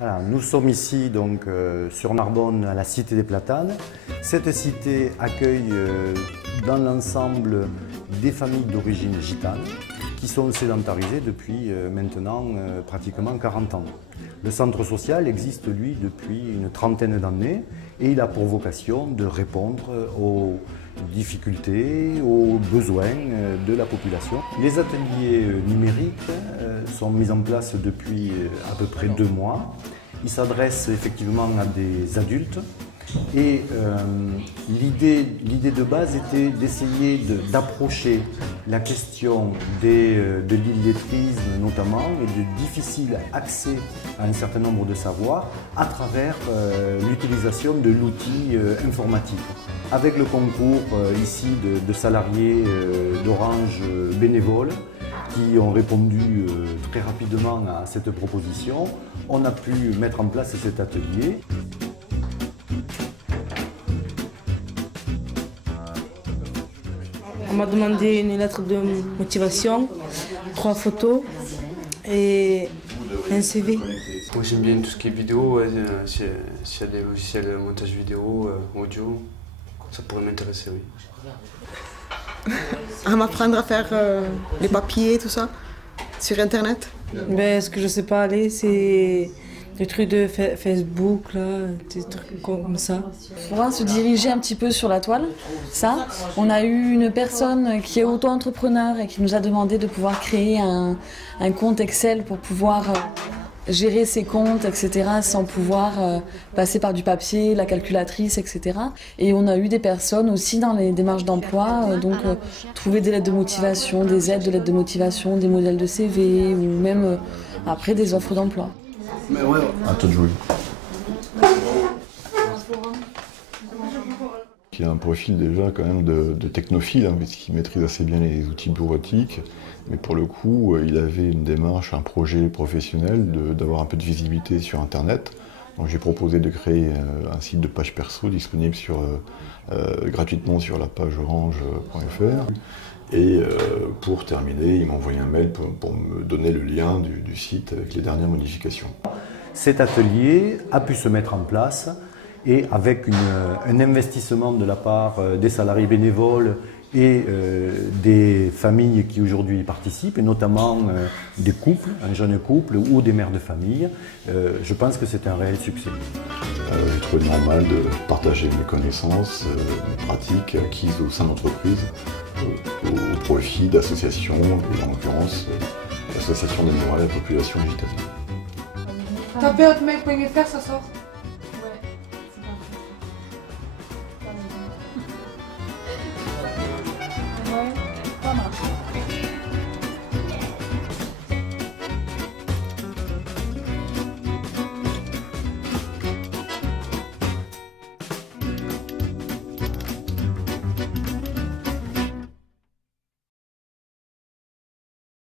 Voilà, nous sommes ici donc, sur Narbonne, à la Cité des Platanes. Cette cité accueille dans l'ensemble des familles d'origine gitane qui sont sédentarisées depuis maintenant pratiquement 40 ans. Le centre social existe, lui, depuis une trentaine d'années et il a pour vocation de répondre aux difficultés, aux besoins de la population. Les ateliers numériques sont mis en place depuis à peu près 2 mois. Ils s'adressent effectivement à des adultes et l'idée de base était d'essayer d'approcher la question de l'illettrisme notamment et de difficile accès à un certain nombre de savoirs à travers l'utilisation de l'outil informatique. Avec le concours ici de salariés d'Orange bénévoles qui ont répondu très rapidement à cette proposition, on a pu mettre en place cet atelier. On m'a demandé une lettre de motivation, 3 photos et un CV. Moi j'aime bien tout ce qui est vidéo, s'il y a des logiciels de montage vidéo, audio, ça pourrait m'intéresser, oui. À m'apprendre à faire les papiers, tout ça, sur Internet. Ben, ce que je sais pas aller, c'est des trucs de Facebook, là, des trucs comme ça. Pouvoir se diriger un petit peu sur la toile, ça. On a eu une personne qui est auto-entrepreneur et qui nous a demandé de pouvoir créer un compte Excel pour pouvoir gérer ses comptes, etc., sans pouvoir passer par du papier, la calculatrice, etc. Et on a eu des personnes aussi dans les démarches d'emploi, donc trouver des lettres de motivation, des aides de lettres de motivation, des modèles de CV ou même après des offres d'emploi. Mais ouais, à toi de jouer. Il a un profil déjà quand même de technophile, hein, puisqu'il maîtrise assez bien les outils bureautiques. Mais pour le coup, il avait une démarche, un projet professionnel d'avoir un peu de visibilité sur Internet. Donc j'ai proposé de créer un site de page perso disponible gratuitement sur la page orange.fr. Et pour terminer, il m'a envoyé un mail pour me donner le lien du site avec les dernières modifications. Cet atelier a pu se mettre en place et avec un investissement de la part des salariés bénévoles et des familles qui aujourd'hui y participent, et notamment des couples, un jeune couple ou des mères de famille, je pense que c'est un réel succès. J'ai trouvé normal de partager mes connaissances, mes pratiques acquises au sein d'entreprises au profit d'associations, et en l'occurrence l'association des morales de la population gitane. Tapez Hotmail.fr, ça sort.